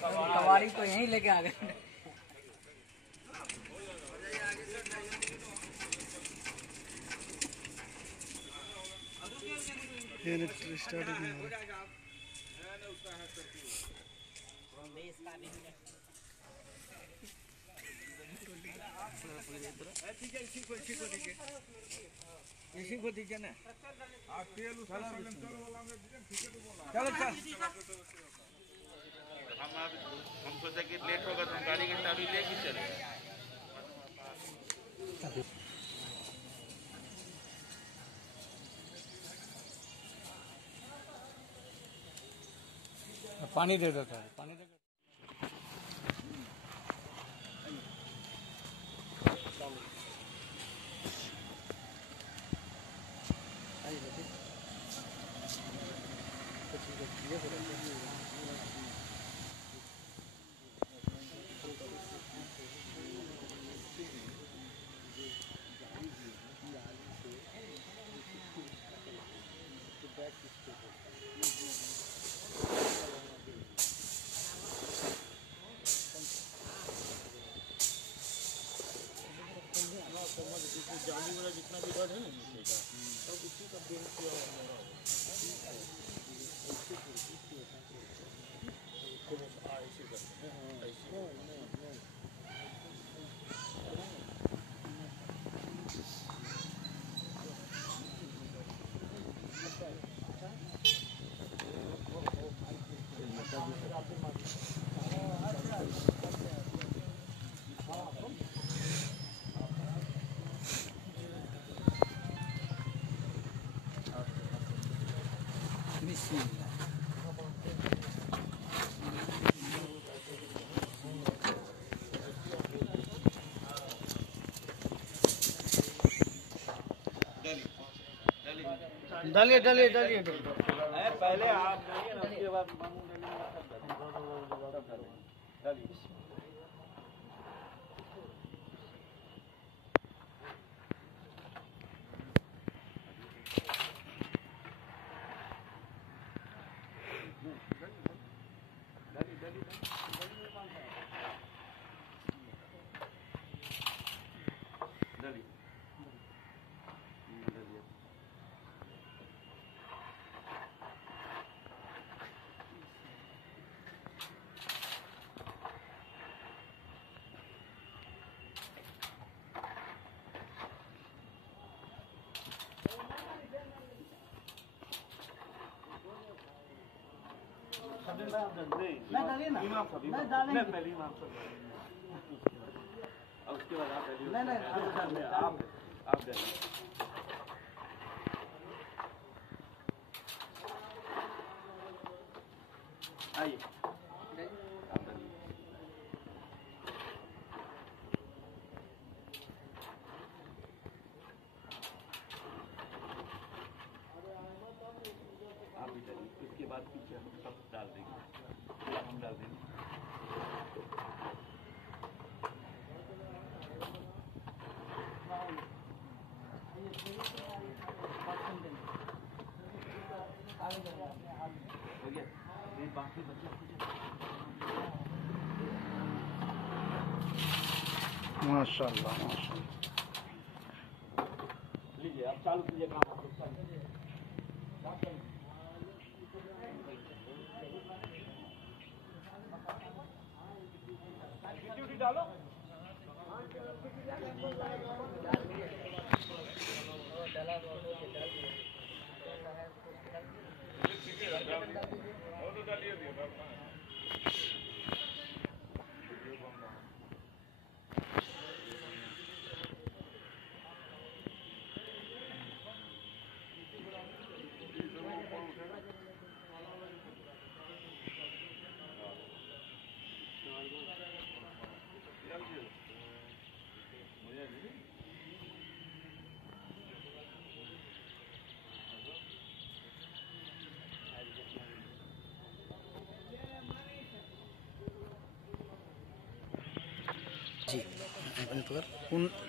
कवाड़ी तो यहीं लेके आ गए। इसी को दीजिए ना। चलो चल। हम सोचा कि लेट होगा तो हम गाड़ी की चाबी लेके चले। पानी दे देता है, पानी दे। जाली वाला जितना भी रड है ना नीचे का सब उसी का बेल किया हुआ है। ऐसे करते हैं ऐसे। डालिए डालिए डालिए। पहले आप डालिए ना, उसके बाद मामू डालिए। नहीं डालिए ना, नहीं डालेंगे पहले इमाम साहब और उसके बाद आप डालिए। नहीं आप डालिए। आइए आप भी डालिए। उसके बाद पीछे हम सब डाल देंगे, हम डाल देंगे। बाकी माशाल्लाह माशाल्लाह। लीजिए आप चालू कीजिए काम। डालो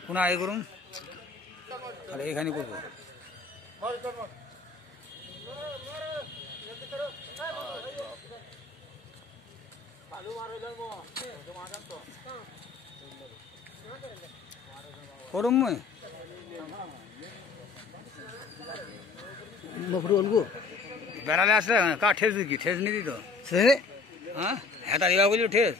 पुन्हा हे करून अरे एखादी करतो। করম মই বেড়ালে আসলে কা ঠেস দিকি ঠেস নি দিত হ্যাঁ হেতা দিবা বলি ঠেস